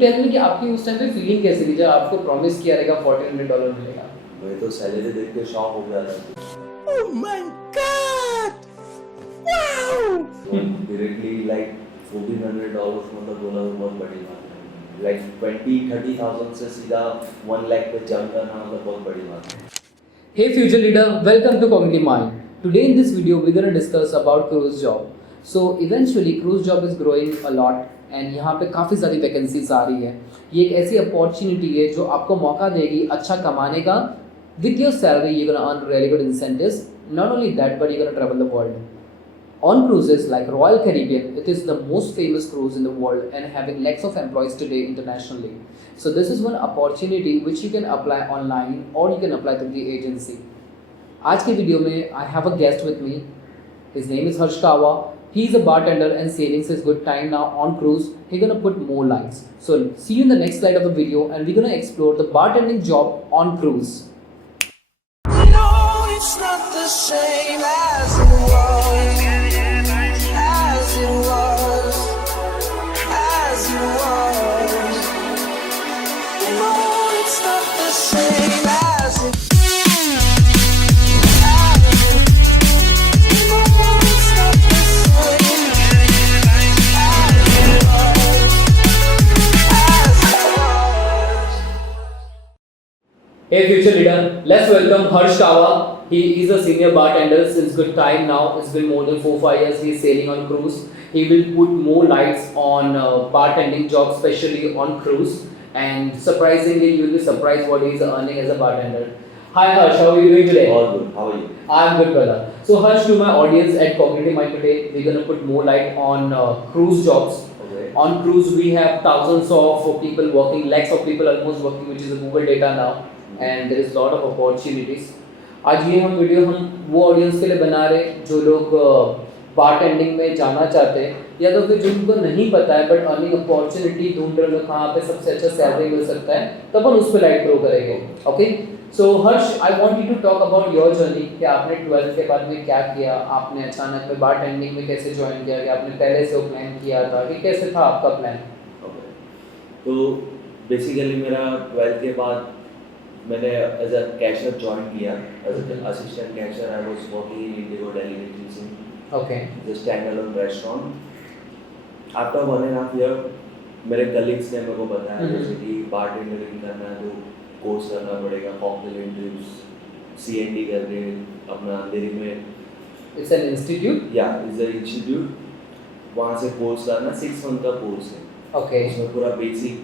Tell me कि आपकी उस टाइम पे फीलिंग कैसी थी जब आपको प्रॉमिस किया रहेगा $1400 मिलेगा? मैं तो सैलरी देख के शॉक हो गया था। Oh my God! Wow! Directly like $1400 मतलब बोला तो बहुत बड़ी बात है। लाइक 20-30,000 से सीधा 1 लाख पे जंप करना मतलब बहुत बड़ी बात है। Hey future leader, welcome to Cognitive Mind. Today in this video we're going to discuss about cruise job. So eventually cruise job is growing a lot and यहाँ पे काफ़ी सारी वैकेंसीज आ रही है। ये एक ऐसी अपॉर्चुनिटी है जो आपको मौका देगी अच्छा कमाने का। With your salary you're going to earn really good incentives. Not only that but you're going to travel the world. On cruises like Royal Caribbean, it is the most famous cruise in the world and having lakhs of employees today internationally. So this is one opportunity which you can apply online or you can apply through the agency. आज के video में I have a guest with me. His name is Harsh Kawa. He is a bartender and sailing his good time now on cruise. He's gonna put more lights. So see you in the next slide of the video and we're gonna explore the bartending job on cruise. No, it's not the same as it was. As it was. As it was. No, it's not the same as it was. Hey future leader, let's welcome Harsh Kawa. He is a senior bartender since good time now. It's been more than 4-5 years he is sailing on cruise. He will put more lights on bartending job, especially on cruise. And surprisingly, you will be surprised what he is earning as a bartender. Hi Harsh, how are you doing today? All good. How are you? I'm good, brother. So Harsh, to my audience at Cognitive Mind today, we're gonna put more light on cruise jobs. Okay. On cruise, we have thousands of people working, lakhs of people almost working, which is the Google data now. And there is lot of opportunities. आज ये हम video हम वो audience के लिए बना रहे जो लोग बारटेंडिंग में जाना चाहते हैं या तो फिर जिनको नहीं पता है बट अर्निंग अपॉर्चुनिटी ढूंढ रहे हो कहाँ पे सबसे अच्छा सैलरी मिल सकता है, तो अपन उस पर लाइट थ्रो करेंगे। Okay, so Harsh, I want you to talk about your journey कि आपने 12th के बाद में क्या किया, आपने अचानक में बारटेंडिंग में कैसे ज्वाइन किया, कि आपने पहले से वो प्लान किया था कि कैसे था आपका प्लान? तो बेसिकली मेरा 12th के बाद मैंने एज अ कैशियर ज्वाइन किया, as a assistant cashier. I was working in IndiGo delegation. Okay, the stand alone restaurant. After 1.5 year मेरे कलीग्स ने मेरे को बताया जैसे कि बारटेंडरिंग करना है तो कोर्स करना पड़ेगा, कॉकटेल इंट्रीज सीएनडी करके अपना अंधेरी में इट्स एन इंस्टीट्यूट, या इज अ इंस्टीट्यूट, वहाँ से कोर्स करना 6 मंथ का कोर्स है। ओके, उसमें पूरा बेसिक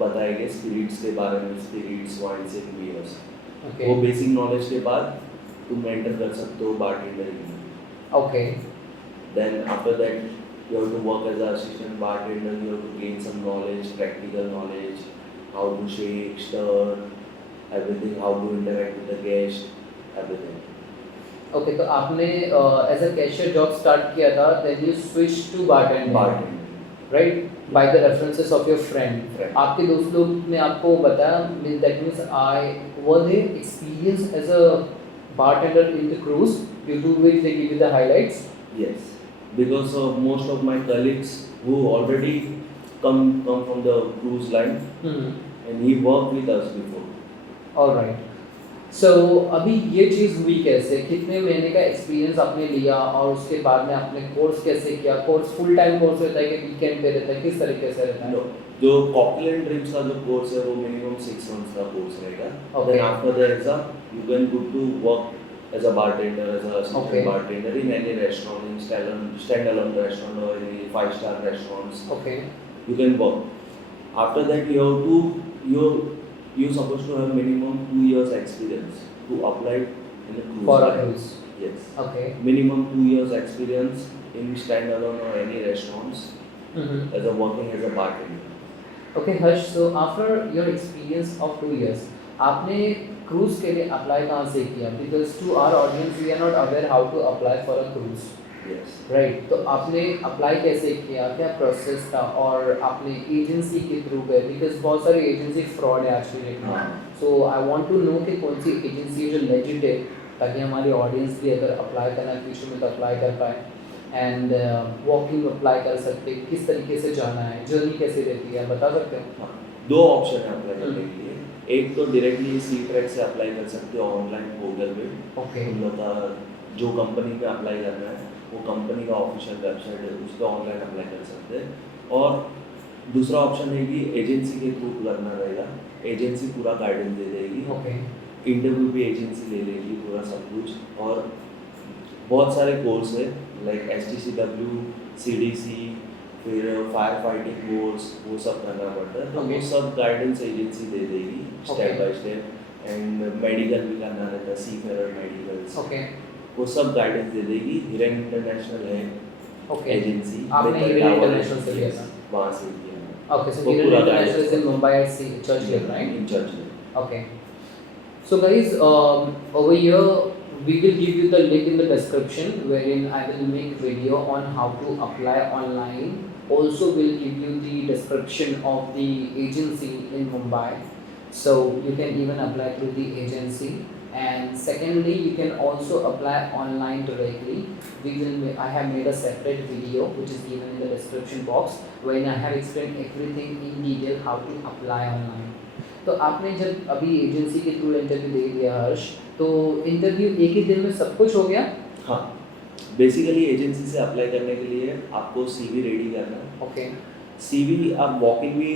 बताएंगे स्पिरिट्स के बारे में, स्पिरिट्स, वाइन्स एंड बियर्स। वो बेसिक नॉलेज के बाद तुम एंटर कर सकते हो बारटेंडरिंग में। Okay, then after that you have to work as a assistant bartender. You have to gain some knowledge, practical knowledge, how to shake, stir, everything, how to interact with the guest, everything. Okay. तो आपने as a cashier job start किया था, then you switch to bartending, right, by the references of your friend. आपके दोस्त लोग ने आपको बताया, that means I were they experience as a bartender in the cruise, due to which they give you the highlights? Yes, because of most of my colleagues who already come from the cruise line, and he worked with us before. Alright. So अभी ये चीज़ हुई कैसे, कितने महीने का experience आपने लिया और उसके बाद में आपने कोर्स कैसे किया? कोर्स फुल टाइम कोर्स रहता है कि वीकेंड पे रहता है, किस तरीके से रहता है? No, जो कॉकटेल एंड ड्रिंक्स का जो कोर्स है वो मिनिमम 6 मंथ्स का कोर्स रहेगा। Okay. Then after the exam you can go to work as a bartender, as a assistant Okay. bartender in any restaurant, in standalone restaurant or any 5-star restaurants. Okay, You can work. After that you have to you're supposed to have minimum 2 years experience to apply in a cruise for a line. Cruise, Yes. Okay, Minimum 2 years experience in standalone or any restaurants as a working as a bartender. Okay. Harsh, so after your experience of 2 years आपने cruise के लिए apply कहाँ से किया? Because to our audience we are not aware how to apply for a cruise, Yes. Right. तो आपने apply कैसे किया, क्या प्रोसेस था, और आपने एजेंसी के थ्रू गए? बिकॉज बहुत सारी एजेंसी फ्रॉड है आज की डेट में। सो आई वांट टू नो कि कौन सी एजेंसी है जो लेजिट है, ताकि हमारी ऑडियंस भी अगर अप्लाई करना फ्यूचर में तो अप्लाई कर पाए। एंड वॉकिंग अप्लाई कर सकते हैं, किस तरीके से जाना है, जर्नी कैसे रहती है, बता सकते हो? हाँ, दो ऑप्शन है अप्लाई करने के लिए। एक तो डायरेक्टली सी ट्रैक से अप्लाई कर सकते हो ऑनलाइन पोर्टल पे। ओके तुम लोग का जो कंपनी पे अप्लाई करना है वो कंपनी का ऑफिशियल वेबसाइट है, उस पर ऑनलाइन अप्लाई कर सकते हैं। और दूसरा ऑप्शन है कि एजेंसी के थ्रू करना रहेगा, एजेंसी पूरा गाइडेंस दे देगी, ओके इंटरव्यू भी एजेंसी ले लेगी पूरा सब कुछ। और बहुत सारे कोर्स है लाइक STCW, CDC, फिर फायर फाइटिंग कोर्स, वो सब करना पड़ता है। तो Okay. वो सब गाइडेंस एजेंसी दे देगी step by step. And medical भी करना रहता है, सीफेरर मेडिकल्स, ओके वो सब गाइडेंस दे देगी। हिरन इंटरनेशनल है ओके एजेंसी, आपने हिरन इंटरनेशनल से लिया था? वहाँ से लिया। ओके सो वो हिरन पूरा international guidance is in Mumbai at Churchgate, right? in Churchgate. Okay. So guys, over here we will give you the link in the description wherein I will make video on how to apply online. Also will give you the description of the agency in Mumbai. So you can even apply through the agency. And secondly, you can also apply online directly. I have made a separate video which is given in the description box wherein I have explained everything in detail how to apply online. तो आपने जब अभी agency के through interview दे दिया हर्ष, तो interview एक ही दिन में सब कुछ हो गया? हाँ, बेसिकली एजेंसी से अप्लाई करने के लिए आपको CV रेडी करना है। ओके CV आप वॉकिंग भी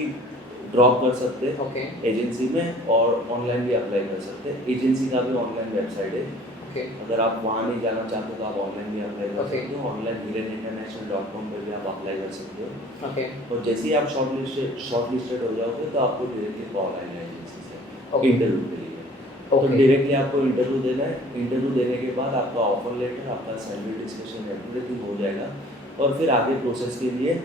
ड्रॉप कर सकते हैं ओके एजेंसी में, और ऑनलाइन भी अप्लाई कर सकते हैं। एजेंसी का भी ऑनलाइन वेबसाइट है, ओके अगर आप वहाँ नहीं जाना चाहते तो आप ऑनलाइन भी अप्लाई कर Okay. सकते हो। ऑनलाइन hireninternational.com पर भी आप अप्लाई कर सकते हो। ओके और जैसे ही आप शॉर्टलिस्टेड हो जाओगे तो आपको डायरेक्टली कॉल आएगा एजेंसी से Okay. इंटरव्यू के लिए। तो ओके डायरेक्टली आपको इंटरव्यू देना है। इंटरव्यू देने के बाद आपका ऑफर लेटर, आपका सैलरी डिस्कशन, एवरीथिंग हो जाएगा। और फिर आगे प्रोसेस के लिए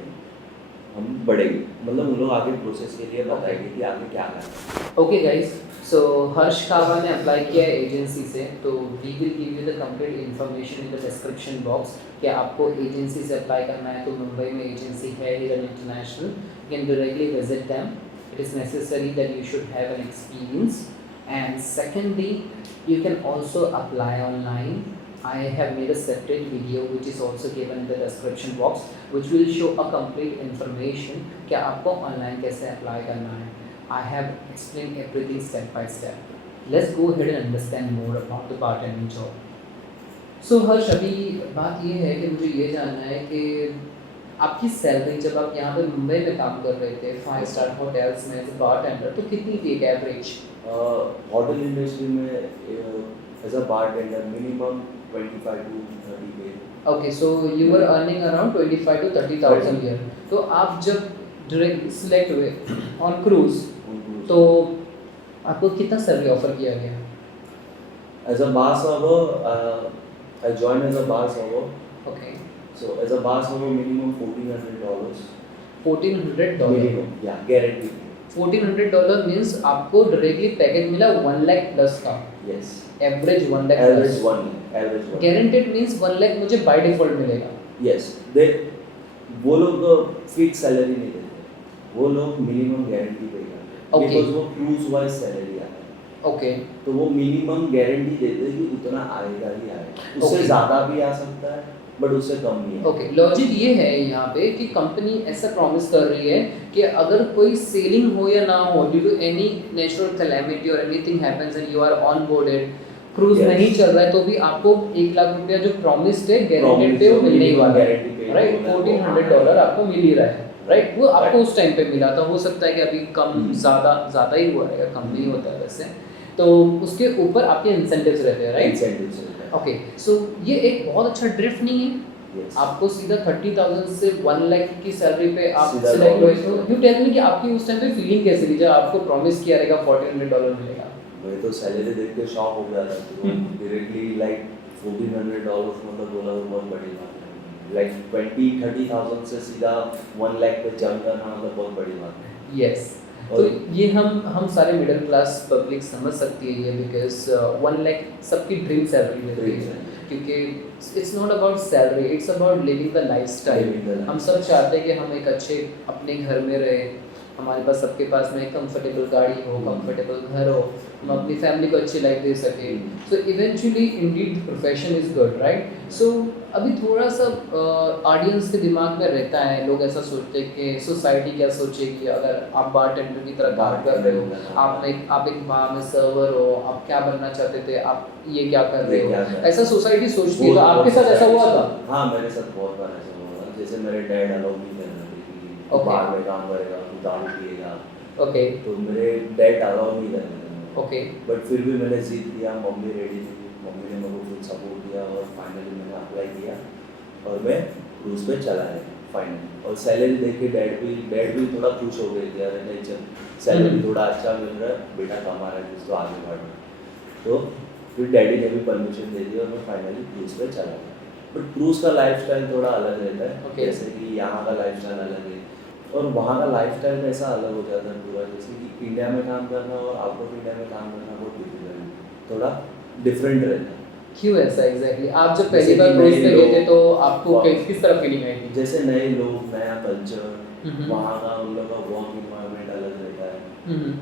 हम बढ़ेंगे, मतलब उन लोग आगे प्रोसेस के लिए बताएंगे कि आगे क्या करना है। ओके गाइस, सो हर्ष कावा ने अप्लाई किया है एजेंसी से, तो we will give you the complete information in the description box कि आपको एजेंसी से अप्लाई करना है तो मुंबई में एजेंसी है हिरन international, you can directly visit them. It is necessary that you should have an experience. And secondly, you can also apply online. I have made a separate video which is also given in the description box which will show a complete information कि आपको online कैसे apply करना है. I have explained everything step by step. Let's go ahead and understand more about the bartending job. So हर्ष, अभी बात ये है कि मुझे ये जानना है कि आपकी सैलरी जब आप यहाँ पे मुंबई में काम कर रहे थे 5 स्टार होटल्स में एज बारटेंडर, तो कितनी थी एक एवरेज? होटल इंडस्ट्री में as a bartender minimum 25 to 30 के। Okay so you were earning around 25 to 30,000 year. तो आप जब डायरेक्ट सिलेक्ट हुए ऑन क्रूज तो आपको कितना सैलरी ऑफर किया गया? As a bar server I join as a bar server. Okay So as a bar server, minimum $1,400. $1,400 Minimum, yeah, guaranteed. $1,400 means आपको डायरेक्टली पैकेज मिला 1 लाख प्लस का, Yes. Average 1 lakh Average plus. 1 lakh. Average 1 lakh. Guaranteed means 1 lakh मुझे by default मिलेगा। Yes. वो लोग fix salary नहीं देते, वो लोग मिनिमम गारंटी पे करते हैं। Okay. Because वो क्रूज वाइज सैलरी आता है, ओके तो वो मिनिमम गारंटी देते हैं कि उतना आएगा ही आएगा। उससे Okay. ज़्यादा भी आ सकता है बट उससे कम नहीं है। ओके लॉजिक ये है यहाँ पे कि कंपनी ऐसा प्रॉमिस कर रही है कि अगर कोई सेलिंग हो या ना हो, due to any natural calamity और anything happens and you are on boarded, cruise Yes. नहीं चल रहा है, तो भी आपको 1 लाख रुपया जो प्रॉमिस्ड है गारंटेड पे वो मिलने ही वाला है, Guarantee पे राइट? होगा, वो $1,400 आपको मिल ही रहा है, राइट? वो आपको Right. उस टाइम पे मिला था, हो सकता है कि अभी कम ज़्यादा ही हुआ रहेगा, कम नहीं होता है वैसे। तो उसके ऊपर आपके इंसेंटिव्स रहते हैं, राइट? Incentives होता है। ओके सो ये एक बहुत अच्छा ड्रिफ्ट नहीं है? Yes. आपको सीधा 30,000 से 1 लाख की सैलरी पे आप सीधा सिलेक्ट हुए, dollar। तो यू टेल मी कि आपकी उस टाइम पे फीलिंग कैसी थी जब आपको प्रॉमिस किया रहेगा $1,400 मिलेगा? मैं तो सैलरी देख के शॉक हो गया था। डायरेक्टली लाइक $1,400 मतलब बोला तो बहुत बड़ी बात है। लाइक 20-30,000 से सीधा 1 लाख पे जंप करना मतलब बहुत बड़ी बात है। यस, तो और- ये हम सारे मिडिल क्लास पब्लिक समझ सकती है ये, बिकॉज 1 लाख सबकी ड्रीम सैलरी रहती Dream है, salary। क्योंकि it's not about salary, it's about living the lifestyle. Living the हम सब चाहते हैं कि हम एक अच्छे अपने घर में रहे, हमारे पास सबके पास में कंफर्टेबल गाड़ी हो, कंफर्टेबल घर हो, हम अपनी फैमिली को अच्छी लाइफ दे सके. So eventually indeed profession is good, right? So अभी थोड़ा सा ऑडियंस के दिमाग में रहता है, लोग ऐसा सोचते हैं कि सोसाइटी क्या सोचेगी अगर आप बारटेंडर की तरह काम कर रहे हो, आप एक बार में सर्वर हो, आप क्या बनना चाहते थे, आप ये क्या कर रहे हो, ऐसा सोसाइटी सोचती है. तो आपके साथ ऐसा हुआ था? हाँ, मेरे साथ बहुत बार ऐसा हुआ. जैसे मेरे डैड अलाउ नहीं कर रहे थे कि Okay. बाहर में काम करेगा, तू दारू पिएगा, ओके. तो मेरे डैड अलाउ नहीं कर रहे थे. ओके. बट फिर भी मैंने जिद किया, मम्मी रेडी थी, मम्मी ने मेरे को फुल सपोर्ट किया और फाइनली मैंने अप्लाई किया और मैं क्रूज पे चला है फाइनली. और सैलरी देख के डैड भी थोड़ा खुश हो गए थे, अरे नहीं चल सैलरी थोड़ा अच्छा मिल रहा है, बेटा कमा रहा है कुछ तो आगे बढ़ रहा है. तो फिर डैडी ने भी परमिशन दे दी और मैं फाइनली क्रूज पे चला गया. बट क्रूज का लाइफस्टाइल थोड़ा अलग रहता है. Okay. जैसे कि यहाँ का लाइफस्टाइल अलग है और वहाँ का लाइफस्टाइल ऐसा अलग हो जाता है पूरा. जैसे कि इंडिया में काम करना और आउट ऑफ इंडिया में काम करना बहुत डिफिकल्ट है, थोड़ा डिफरेंट रहता है. क्यों ऐसा एग्जैक्टली? आप जब पहली जैसे बार कि क्रूज नए पे गए थे लोग- तो आपको बहुत- किस तरह फीलिंग आई थी? जैसे नए लोग, नया कल्चर, हम्म. वहाँ का उन लोग का वर्क इन्वायरमेंट अलग रहता है हम्म.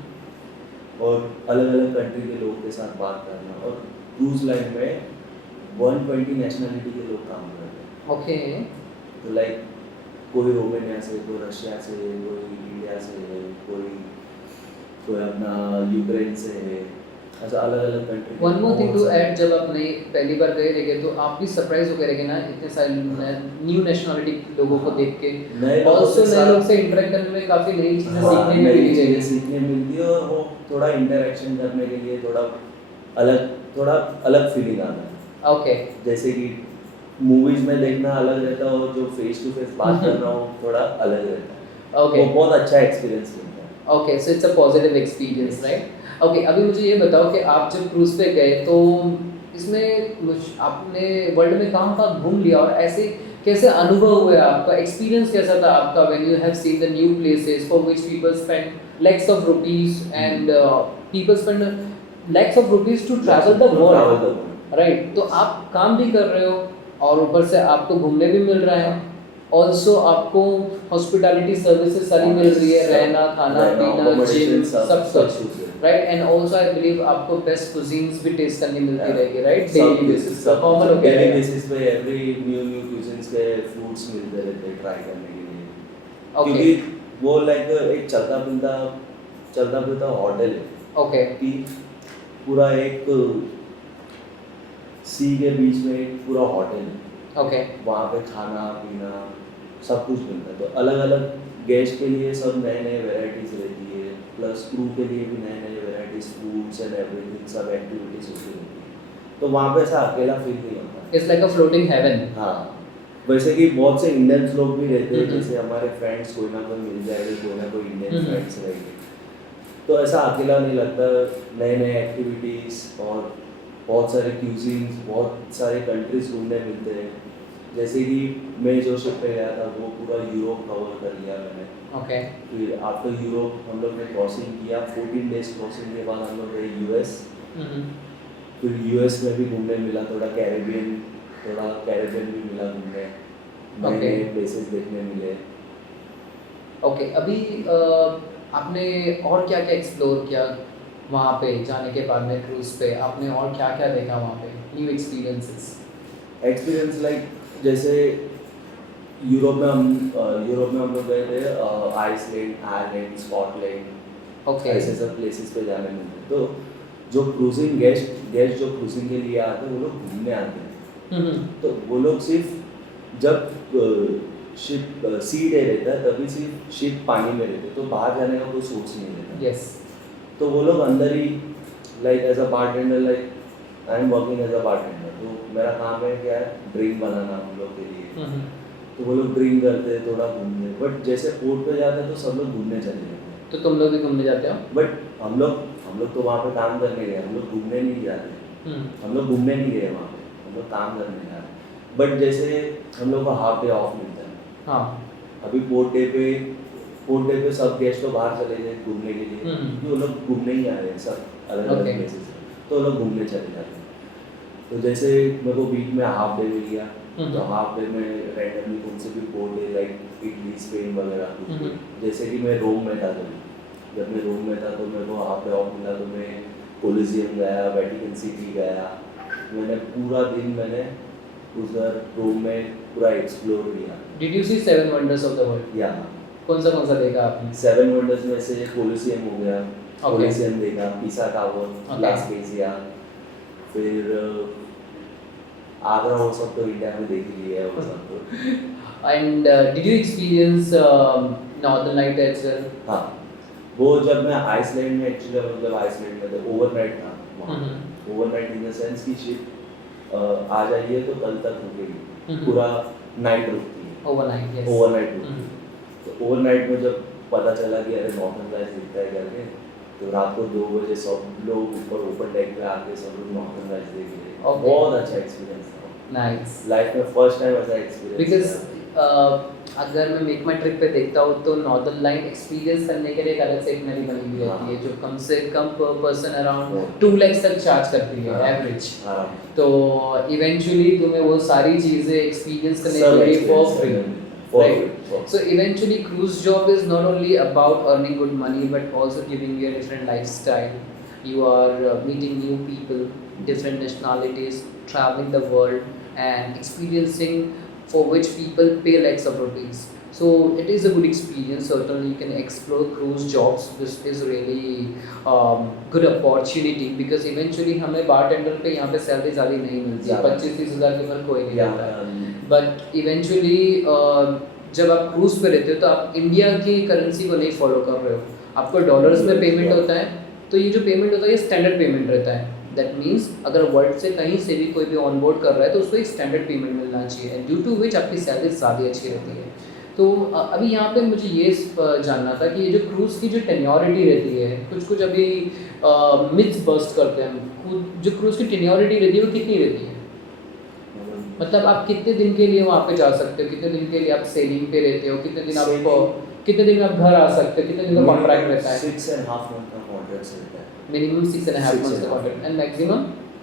और अलग अलग कंट्री के लोग के साथ बात करना. और क्रूज लाइन में 120 नेशनलिटी के लोग काम करते हैं. ओके. तो लाइक कोई रोमानिया से, कोई रशिया से, कोई इंडिया से है, कोई अपना यूक्रेन से है, ऐसा अलग अलग country. One more thing to add, जब आपने पहली बार गए रहेंगे तो आप भी सरप्राइज हो गए रहेंगे ना इतने सारे न्यू नेशनलिटी लोगों को देख के. नए लोगों ऑल्सो के नए साथ- लोग से इंटरेक्ट करने में काफ़ी नई चीज़ें हाँ, सीखने में नई मिली चीज़ें रहेगी. सीखने मिलती है और वो थोड़ा इंटरेक्शन करने के लिए थोड़ा अलग फीलिंग आता है. ओके. जैसे कि मूवीज में देखना अलग रहता है और जो फेस टू फेस बात करना हो थोड़ा अलग रहता है. ओके. वो बहुत अच्छा एक्सपीरियंस मिलता है. Okay, so it's a positive experience, right? Okay, अभी मुझे ये बताओ कि आप जब क्रूज पे गए तो इसमें आपने वर्ल्ड में कहाँ घूम लिया और ऐसे कैसे अनुभव हुए, आपका एक्सपीरियंस कैसा था आपका when you have seen the new places for which people spend lakhs of rupees and people spend lakhs of rupees to travel the world, right? तो आप काम भी कर रहे हो और ऊपर से आपको घूमने भी मिल रहा है. ऑल्सो आपको हॉस्पिटैलिटी सर्विसेज सारी मिल रही है, रहना, खाना पीना, जिम, सब कुछ, right? And also I believe आपको बेस्ट कुजीन्स भी टेस्ट करनी मिलती रहेगी, राइट? डेली बेसिस पे, कॉमन हो गया डेली है. बेसिस पे एवरी न्यू कुजिन्स के फूड्स मिलते रहते हैं ट्राई करने के लिए. ओके. क्योंकि वो लाइक एक चलता फिरता होटल है ओके. कि पूरा एक सी के बीच में एक पूरा होटल है. ओके. वहाँ पे खाना पीना सब कुछ मिलता है. तो अलग अलग गेस्ट के लिए सब नए नए वेराइटीज रहती है, प्लस क्रू के लिए भी नए नए वेराइटीज, फूड्स एंड एवरीथिंग, सब एक्टिविटीज होती रहती है. तो वहाँ पे ऐसा अकेला फील नहीं होता. It's like a floating heaven. हाँ, वैसे कि बहुत से इंडियंस लोग भी रहते हैं, हम्म. जैसे हमारे फ्रेंड्स कोई ना कोई मिल जाएगा, कोई ना कोई इंडियन हम्म. फ्रेंड्स रहेंगे. तो ऐसा अकेला नहीं लगता. नए नए एक्टिविटीज़ और बहुत सारे क्यूजीन्स, बहुत सारे कंट्रीज घूमने मिलते हैं. जैसे कि मैं जो शिप पे गया था वो पूरा यूरोप कवर कर लिया मैंने. ओके. फिर आफ्टर यूरोप हम लोग ने क्रॉसिंग किया. 14 डेज क्रॉसिंग के बाद हम लोग गए यूएस. फिर यूएस में भी घूमने मिला, थोड़ा कैरेबियन भी मिला घूमने. नए Okay. नए प्लेसेस देखने मिले. ओके. अभी आपने और क्या क्या एक्सप्लोर किया वहाँ पे जाने के बाद में क्रूज पे? आपने और क्या क्या देखा वहाँ पे, न्यू एक्सपीरियंसेस? एक्सपीरियंस लाइक जैसे यूरोप में हम लोग गए थे आइसलैंड, आयरलैंड, स्कॉटलैंड. ओके. ऐसे सब प्लेसेस पे जाने मिलते. तो जो क्रूजिंग गेस्ट जो क्रूजिंग के लिए आते हैं वो लोग घूमने आते हैं. तो वो लोग सिर्फ जब शिप सी डे रहता है तभी सिर्फ शिप पानी में रहते, तो बाहर जाने का कोई सोच नहीं रहता. यस. तो वो लोग अंदर ही like as a bartender, like I am working as a bartender, तो मेरा काम है क्या है, ड्रिंक बनाना हम लोग के लिए. तो वो लोग ड्रिंक करते हैं, थोड़ा घूमते. बट जैसे पोर्ट पे जाते हैं तो सब लोग घूमने चले जाते हैं. तो तुम लोग भी घूमने जाते हो? बट हम लोग तो वहाँ पे काम करने गए, हम लोग घूमने नहीं जाते. हम लोग घूमने नहीं गए वहाँ पे, हम लोग काम करने गए. बट जैसे हम लोग को हाफ डे ऑफ मिलता है. हाँ. अभी पोर्ट डे पे सब गेस्ट तो बाहर चले गए घूमने के लिए, क्योंकि वो लोग घूमने ही आ रहे हैं सब अलग अलग Okay. प्लेसेस. तो वो लोग घूमने चले जाते हैं. तो जैसे मेरे को वीक में हाफ डे मिल गया, हम्म। तो हाफ डे में रैंडमली कौन से भी 4 डे लाइक इटली स्पेन वगैरह कुछ भी। हम्म। जैसे कि मैं रोम में था जब मैं रोम में था तो मेरे को हाफ डे ऑफ मिला, तो मैं कोलिजियम गया, वेटिकन सिटी गया। मैंने पूरा दिन मैंने उधर रोम में पूरा एक्सप्लोर किया। Did you see 7 wonders of the world? या कौन सा देखा आपने? 7 वंडर्स में से कोलिजियम हो गया, Okay. कोलिजियम देखा, पिसा टावर, Okay. ला स्पेजिया, फिर आगरा, वो सब तो इंडिया में देख ही लिया है वो सब तो। And did you experience northern light as well? हाँ, वो जब मैं आइसलैंड में एक्चुअली मतलब आइसलैंड में थे, ओवरनाइट था वहाँ। ओवरनाइट इन द सेंस की शिप आ जाइए तो कल तक रुकेगी, पूरा नाइट रुकती है, ओवरनाइट, यस। ओवरनाइट रुकती है। तो ओवरनाइट में जब पता चला कि अरे नॉर्थन लाइट्स दिखता है करके, तो रात को 2 बजे सब लोग ऊपर ओपन डेक पे आके सब लोग नॉर्थन लाइट्स देख रहे हैं। Okay. बहुत अच्छा एक्सपीरियंस था, नाइस। लाइफ में फर्स्ट टाइम ऐसा एक्सपीरियंस। बिकॉज अगर मैं मेक माई ट्रिप पे देखता हूँ तो नॉर्दर्न लाइट एक्सपीरियंस करने के लिए एक अलग से इटनरी बनी हुई रहती है, जो कम से कम पर पर्सन अराउंड 2 लाख तक चार्ज करती है एवरेज। तो इवेंचुअली तुम्हें वो सारी चीज़ें एक्सपीरियंस करने के लिए for free. Right. So eventually, cruise job is not only about earning good money, but also giving you a different lifestyle. You are meeting new people, different nationalities, traveling the world, and experiencing for which people pay lakhs of rupees. So it is a good experience. Certainly, you can explore cruise jobs. This is really good opportunity because eventually हमें bartender पे यहाँ पे salary ज़्यादा नहीं मिलती है, 25-30 हज़ार के ऊपर कोई नहीं रहता है। बट इवेंचुअली जब आप क्रूज पे रहते हो तो आप इंडिया की करेंसी को नहीं फॉलो कर रहे हो, आपको डॉलर्स में पेमेंट होता है। तो ये जो पेमेंट होता है ये स्टैंडर्ड पेमेंट रहता है। दैट मीन्स अगर वर्ल्ड से कहीं से भी कोई भी ऑन बोर्ड कर रहा है तो उसको एक स्टैंडर्ड पेमेंट मिलना चाहिए, ड्यू टू विच आपकी सैलरी ज़्यादा अच्छी रहती है। तो अभी यहाँ पे मुझे ये जानना था कि ये जो क्रूज़ की जो टेन्योरिटी रहती है, कुछ अभी मिथ्स बस्ट करते हैं, जो क्रूज़ की टेन्योरिटी रहती है वो कितनी रहती है? मतलब आप कितने दिन के लिए वहाँ पे जा सकते हो, कितने दिन के लिए आप सेलिंग पे रहते हो, कितने दिन आप घर आ सकते हो, कितने दिन का कॉन्ट्रैक्ट रहता है? 6.5 मंथ का कॉन्ट्रैक्ट रहता है। मिनिमम 6.5 months का contract, and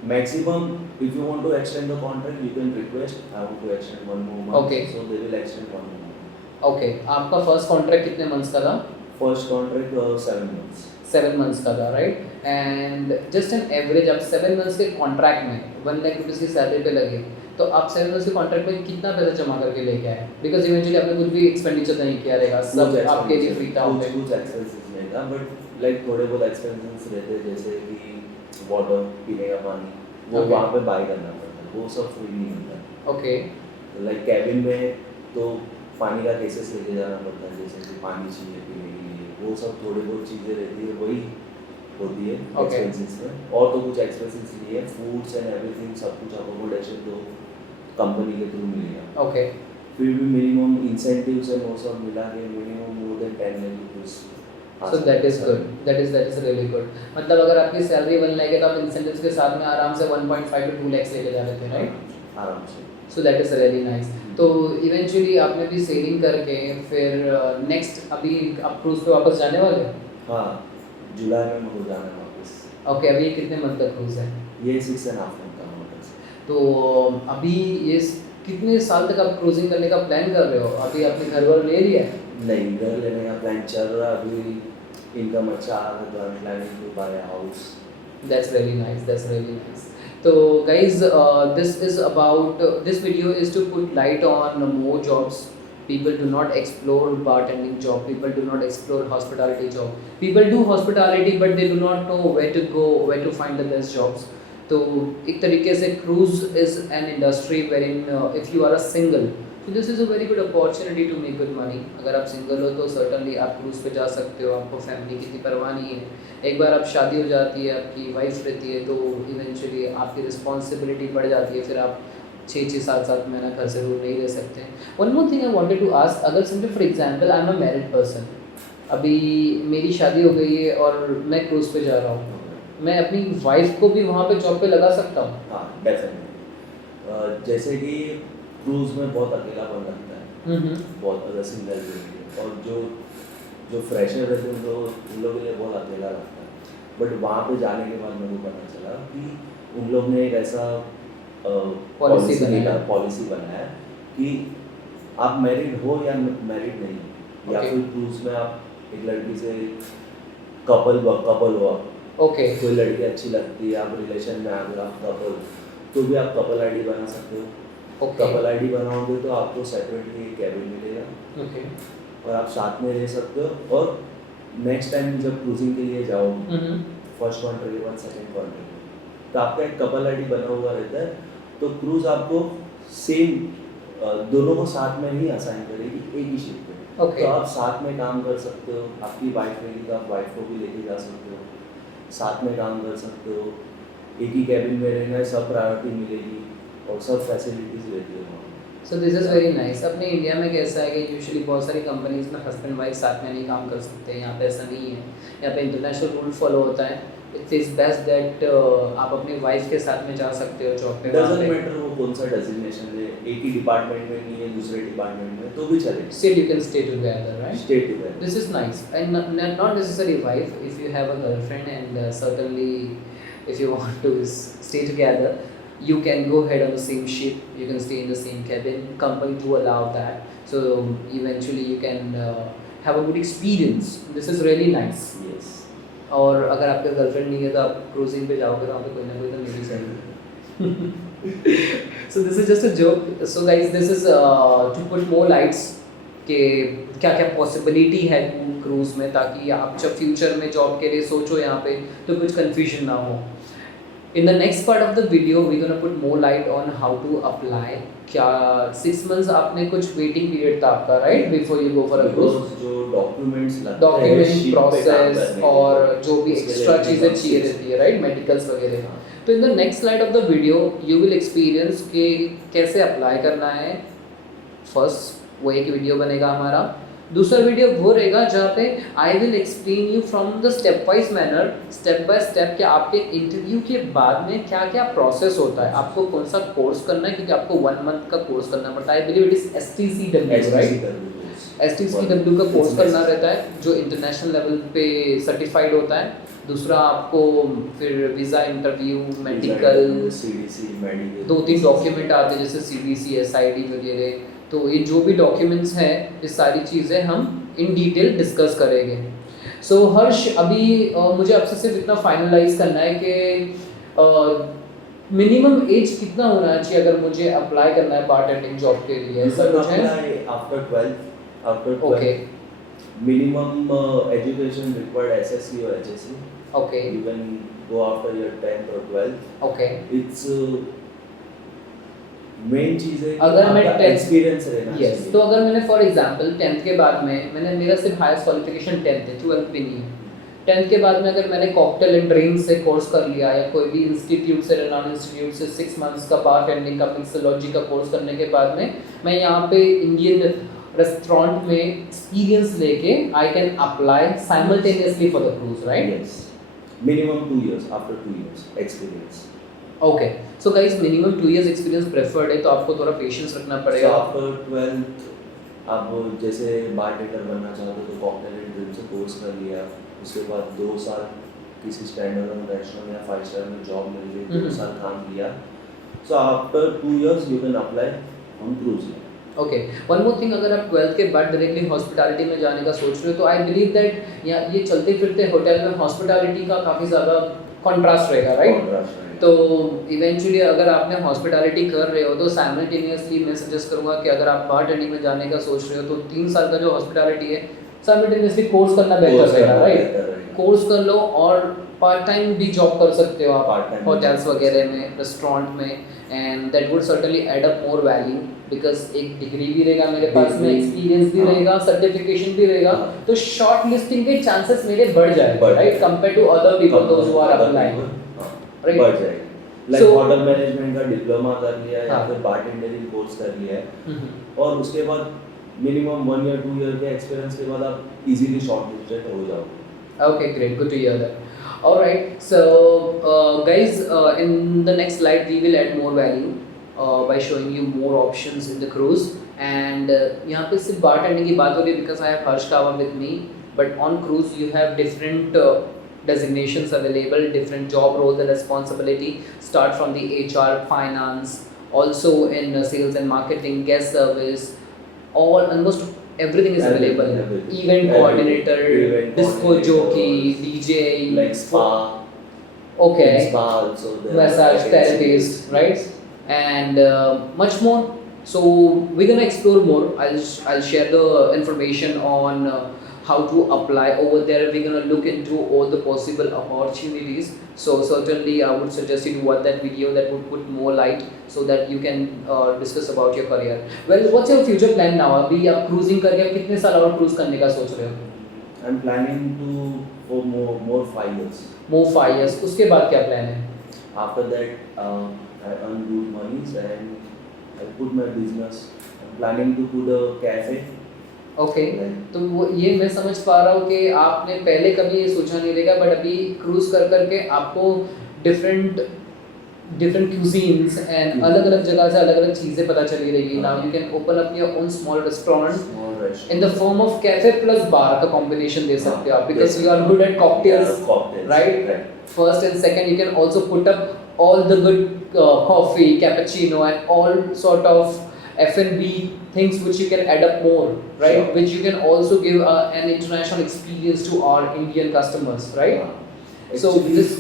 maximum if you want to extend the contract you can request I want to extend 1 more month, Okay. so they will extend 1 more month. Okay. आपका first contract कितने months का था? First contract 7 months. 7 months का था, right? And just an average आप 7 months के contract में 1 lakh rupees की सैलरी पे लगे तो आप 7 months के कॉन्ट्रैक्ट में कितना पैसा जमा करके लेके आए? बिकॉज इवेंचुअली आपने कुछ भी एक्सपेंडिचर नहीं किया रहेगा, सब आपके लिए फ्री था। कुछ एक्सपेंसेस नहीं था, बट लाइक थोड़े बहुत एक्सपेंसेस रहते जैसे कि वाटर, पीने का पानी, वो Okay. वहाँ पे बाय करना पड़ता है, वो सब फ्री नहीं होता। ओके। लाइक कैबिन में तो पानी का केसेस लेके जाना पड़ता है, जैसे कि पानी चाहिए पीने के लिए, वो सब थोड़ी बहुत चीज़ें रहती है, वही होती है Okay. एक्सपेंसेस में। और तो कुछ एक्सपेंसेस नहीं है, फूड्स एंड एवरीथिंग सब कुछ अकोमोडेशन तो कंपनी के थ्रू मिलेगा। ओके। फिर भी मिनिमम इंसेंटिव्स एंड वो सब मिला के minimum more than 10 lakh rupees. So that is good, that is really good. मतलब अगर आपकी सैलरी 1 लाख है तो आप इंसेंटिव्स के साथ में आराम से 1.5 to 2 lakhs लेके जा रहे थे, राइट? आराम से। So that is really nice. तो इवेंचुअली आपने भी सेलिंग करके फिर नेक्स्ट अभी आप क्रूज पे वापस जाने वाले हो? हाँ, जुलाई में हो जाना है वापस। ओके। अभी कितने मंथ का क्रूज है? ये 6.5 मंथ का होगा। तो अभी ये कितने साल तक आप क्रूजिंग करने का प्लान कर रहे हो? अभी आपने घर वर ले लिया है? नहीं, घर लेने का प्लान चल रहा है, अभी इनकम अच्छा आ रहा है तो I am planning to buy a house. That's really nice. That's really nice. So, guys, this video is to put light on more jobs. People do not explore bartending job. People do not explore hospitality job. People do hospitality, but they do not know where to go, where to find the best jobs. तो एक तरीके से cruise is an industry wherein if you are a single, so this is a very good opportunity to make good money. अगर आप single हो तो certainly आप cruise पे जा सकते हो, आपको फैमिली की इतनी परवाह नहीं है। एक बार आप शादी हो जाती है, आपकी वाइफ रहती है, तो इवेंचुअली आपकी रिस्पॉन्सिबिलिटी बढ़ जाती है, फिर आप 6-6 7-7 महीना घर से दूर नहीं रह सकते। One more thing I wanted to ask, अगर समझो for example I am a married person, अभी मेरी शादी हो गई है और मैं क्रूज़ पे जा रहा हूँ, मैं अपनी वाइफ को भी वहाँ पे जॉब पे लगा सकता हूँ? हाँ, डेफिनेटली। जैसे कि क्रूज में बहुत अकेलापन लगता है, बहुत अगर सिंगल रहती है, और जो फ्रेशर रहते हैं उन लोगों के लिए बहुत अकेला लगता है। बट वहाँ पे जाने के बाद मेरे को पता चला कि उन लोग ने एक ऐसा Policy बनाया है। पॉलिसी बनाया है कि आप मैरिड हो या मैरिड नहीं हो, या Okay. फिर क्रूज में आप एक लड़की से कपल हो आप, ओके कोई लड़की अच्छी लगती है, आप रिलेशन में आ गए, आप कपल, तो भी आप कपल आईडी बना सकते हो। ओके कपल आईडी बनाओगे तो आपको सेपरेटली कैबिन मिलेगा ओके और आप साथ में रह सकते हो। और नेक्स्ट टाइम जब क्रूजिंग के लिए जाओगे, first country one second country, तो आपका एक कपल आईडी बना हुआ रहता है, तो क्रूज आपको सेम दोनों को साथ में ही असाइन करेगी एक ही शिप पे। Okay. तो आप साथ में काम कर सकते हो, आपकी वाइफ रहेगी तो आप वाइफ को भी लेके जा सकते हो, साथ में काम कर सकते हो, एक ही कैबिन में रहना है, सब प्रायोरिटी मिलेगी और सब फैसिलिटीज रहती है वहाँ। So this is very nice. अपने इंडिया में कैसा है कि यूजुअली बहुत सारी कंपनीज में हस्बैंड वाइफ साथ में नहीं काम कर सकते, यहाँ पे ऐसा नहीं है। यहाँ पे इंटरनेशनल रूल फॉलो होता है। इट इज़ बेस्ट दैट आप अपनी वाइफ के साथ में जा सकते हो जॉब पे। डजंट मैटर वो कौन सा डेजिग्नेशन है, एक ही डिपार्टमेंट में नहीं है, दूसरे डिपार्टमेंट में तो भी चलेगा, Still you can stay together, right? Stay together. This is nice, and not necessarily wife. If you have a girlfriend, and certainly if you want to stay together, you can go ahead on the same ship. You can stay in the same cabin. Company do allow that, so eventually you can have a good experience. This is really nice. Yes, और अगर आपका girlfriend नहीं है तो आप cruising पे जाओगे तो वहाँ पे कोई ना कोई तो मिल ही जाएगी। So this is just a joke. So guys, this is to put more lights कि क्या क्या पॉसिबिलिटी है क्रूज में, ताकि आप जब फ्यूचर में जॉब के लिए सोचो यहाँ पे तो कुछ कंफ्यूजन ना हो। In the next part of the video, we're gonna put more light on how to apply. क्या 6 months आपने कुछ वेटिंग पीरियड था आपका, right, before you go for a cruise? जो डॉक्यूमेंट्स लगते हैं डॉक्यूमेंट ship पे काम प्रोसेस करने के और लिए, जो भी उसके लिए एक्स्ट्रा चीज़ें minimum चाहिए 6 रहती है, राइट, मेडिकल्स वगैरह। हाँ। तो in the next slide of the video you will experience कि कैसे अप्लाई करना है। फर्स्ट वो एक वीडियो बनेगा हमारा, दूसरा वीडियो वो रहेगा जहाँ पे I will explain you from the step wise manner, step by step, कि आपके इंटरव्यू के बाद में क्या क्या प्रोसेस होता है, आपको कौन सा कोर्स करना है, क्योंकि आपको 1 मंथ का कोर्स करना पड़ता है। I believe it is STCW, right? STCW का कोर्स करना रहता है जो इंटरनेशनल लेवल पे सर्टिफाइड होता है। दूसरा आपको फिर visa, interview, medical, CDC, medical, 2-3 document आते हैं जैसे CBC, SID वगैरह। तो ये जो भी डॉक्यूमेंट्स हैं, ये सारी चीज़ें हम इन डिटेल डिस्कस करेंगे। सो हर्ष, अभी मुझे आपसे सिर्फ इतना फाइनलाइज करना है कि मिनिमम एज कितना होना चाहिए अगर मुझे अप्लाई करना है पार्ट टाइम जॉब के लिए, ऐसा कुछ है? After 12 okay minimum education required SSC or HSC. Okay You can go after your 10th or 12th. Okay It's main चीज है अगर मैं आपका 10th एक्सपीरियंस रहना यस, चाहिए। तो अगर मैंने फॉर एग्जांपल 10th के बाद में मेरा सिर्फ हाईएस्ट क्वालिफिकेशन 10th है, 12th भी नहीं है। 10th के बाद में अगर मैंने कॉकटेल एंड ड्रिंक से कोर्स कर लिया या कोई भी इंस्टीट्यूट से, रेनॉन इंस्टीट्यूट से 6 मंथ्स का बार टेंडिंग का मिक्सोलॉजी का कोर्स करने के बाद में मैं यहाँ पे इंडियन रेस्टोरेंट में एक्सपीरियंस लेके I can apply simultaneously for the cruise, right? Yes. Minimum 2 years. After 2 years experience. Okay, so guys minimum 2 years experience preferred है, तो आपको थोड़ा पेशेंस रखना So पड़ेगा। after 12th आप जैसे बारटेंडर बनना चाहते हो तो कॉकटेल एंड ड्रिंक से कोर्स कर लिया, उसके बाद 2 साल किसी स्टैंडर्ड रेस्टोरेंट या 5 स्टार में जॉब मिल गई, 2 साल काम किया। So after 2 years you can apply on cruise line. Okay, one more thing, अगर आप 12th के बाद डायरेक्टली हॉस्पिटैलिटी में जाने का सोच रहे हो तो आई बिलीव दैट ये चलते फिरते होटल में हॉस्पिटैलिटी का काफ़ी ज़्यादा कॉन्ट्रास्ट रहेगा, राइट? Contrast, right? तो इवेंचुअली अगर आपने हॉस्पिटैलिटी कर रहे हो तो साइमल्टेनियसली मैं सजेस्ट करूँगा कि अगर आप बार टेंडिंग में जाने का सोच रहे हो तो 3 साल का जो हॉस्पिटैलिटी है साइमल्टेनियसली कोर्स करना बेहतर Course रहेगा, करना राइट? बेहतर रहेगा। कोर्स कर लो और पार्ट टाइम भी जॉब कर सकते हो आप Part-time होटल्स भी वगैरह में, रेस्टोरेंट में, and that would certainly add up more value because एक डिग्री भी रहेगा मेरे पास में, Degree, एक्सपीरियंस भी हाँ। रहेगा, सर्टिफिकेशन भी रहेगा, हाँ। तो शॉर्ट लिस्टिंग के चांसेस मेरे बढ़ जाएंगे, बढ़ राइट, जाएंगे। Compare to other people those who are applying, Right. बढ़ जाएगा। लाइक So- होटल मैनेजमेंट का डिप्लोमा कर लिया है या हाँ। फिर बारटेंडरिंग कोर्स कर लिया है, Mhm. और उसके बाद मिनिमम 1 या 2 ईयर के एक्सपीरियंस के बाद आप इजीली शॉर्ट लिस्टेड हो जाओगे। Okay, great. Good to hear that. All right. So, guys, in the next slide, we will add more value by showing you more options in the cruise. And यहाँ पे सिर्फ bartending की बात हो रही है because I have Harsh Kawa with me. But on cruise, you have different designations available, different job roles and responsibility, start from the HR, finance, also in sales and marketing, guest service, all almost everything is available. Everything. Event coordinator, Event disco jockey, coordinators, DJ, like spa. okay, In spa also there are massage vacancies. therapist, right? And much more. So we're gonna explore more. I'll share the information on how to apply over there. We're gonna look into all the possible opportunities. So certainly I would suggest you to watch that video. That would put more light so that you can discuss about your career. Well, what's your future plan now? अभी आप cruising करके आप कितने साल और cruise करने का सोच रहे हो? I'm planning to for more 5 years. More 5 years. उसके बाद क्या plan है? After that, I earn good monies and I put my business. I'm planning to put a cafe. Okay Like, तो वो ये मैं समझ पा रहा हूँ कि आपने पहले कभी ये सोचा नहीं रहेगा, बट अभी क्रूज कर करके आपको डिफरेंट डिफरेंट क्यूजीन्स एंड अलग अलग जगह से अलग अलग चीज़ें पता चली रहेगी. Now you can open up your own small restaurant small restaurant. In the form of cafe plus bar का कॉम्बिनेशन दे सकते हो आप, because Yes. You are good at cocktails, Cocktails. right? Right. First and second, you can also put up all the good coffee, cappuccino, and all sort of F&B things which you can add up more, right? Sure. Which you can also give an international experience to our Indian customers, right? So Actually, this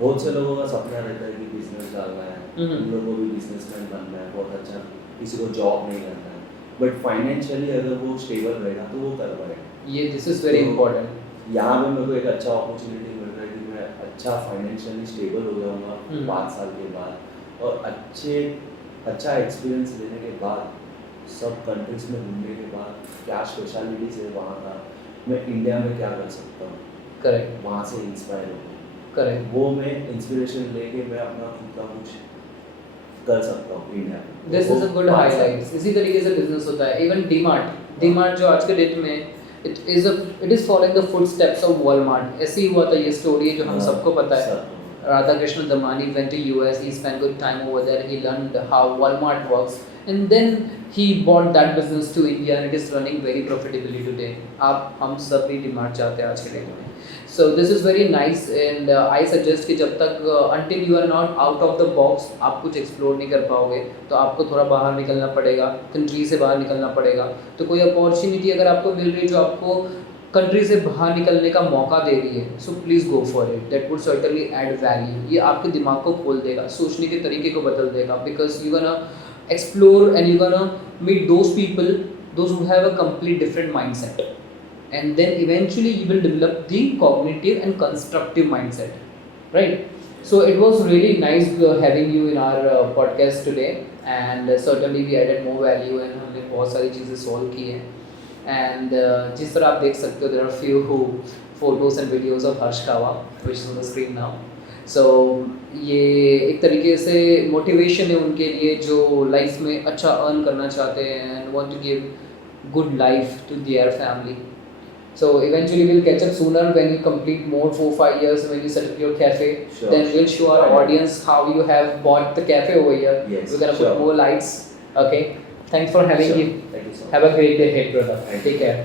बहुत से लोगों का सपना रहता है कि business डालना है, हम्म. उन लोगों को भी बिजनेसमैन बनना है, बहुत अच्छा, किसी को जॉब नहीं करना है, बट फाइनेंशियली अगर वो स्टेबल रहेगा तो वो कर पाएगा. ये this is very तो important. यहाँ पे मेरे को एक अच्छा अपॉर्चुनिटी मिल रहा है कि मैं अच्छा फाइनेंशियली स्टेबल हो जाऊँगा हम्म. 5 साल के बाद, और अच्छा एक्सपीरियंस लेने के बाद, सब कंट्रीज में घूमने के बाद, क्या स्पेशलिटीज है वहाँ का, मैं इंडिया में क्या कर सकता हूँ, Correct, वहाँ से इंस्पायर हो, correct. वो मैं इंस्पिरेशन लेके मैं अपना खुद का कुछ कर सकता हूँ इंडिया में. This is a good highlight. इसी तरीके से बिजनेस होता है. इवन डीमार्ट जो आज के डेट में it is following the footsteps of Walmart. ऐसे ही हुआ था, ये स्टोरी है जो हम सबको पता है. Radhakrishnan Damani went to US, he spent good time over there, he learned how Walmart works, and then he bought that business to India and it is running very profitably today. आप हम सब भी DMart चाहते हैं आज के date में. So this is very nice and I suggest कि जब तक until you are not out of the box आप कुछ explore नहीं कर पाओगे, तो आपको थोड़ा बाहर निकलना पड़ेगा, कंट्री से बाहर निकलना पड़ेगा. तो कोई अपॉर्चुनिटी अगर आपको मिल रही है जो आपको कंट्री से बाहर निकलने का मौका दे रही है, so please go for it. That would certainly add value. ये आपके दिमाग को खोल देगा, सोचने के तरीके को बदल देगा, because you gonna explore and you gonna meet those people those who have a complete different mindset, and then eventually you will develop the cognitive and constructive mindset, right? So it was really nice having you in our podcast today, and certainly we added more value and हमने बहुत सारी चीज़ें solve की हैं. And जिस तरह आप देख सकते हो, there are few photos and videos of Harsh Kawa which is on the screen now. So ये एक तरीके से motivation है उनके लिए जो लाइफ में अच्छा earn करना चाहते हैं and want to give good life to their family. So eventually we'll catch up sooner when you complete more 4-5 years when you set up your cafe. Sure. Then we'll show our Fine. audience how you have bought the cafe over here. Yes, We're gonna sure. put more lights. Okay. Thanks for having Sure. me. Thank you so much. Have a great day ahead, brother. Thank Take you. care.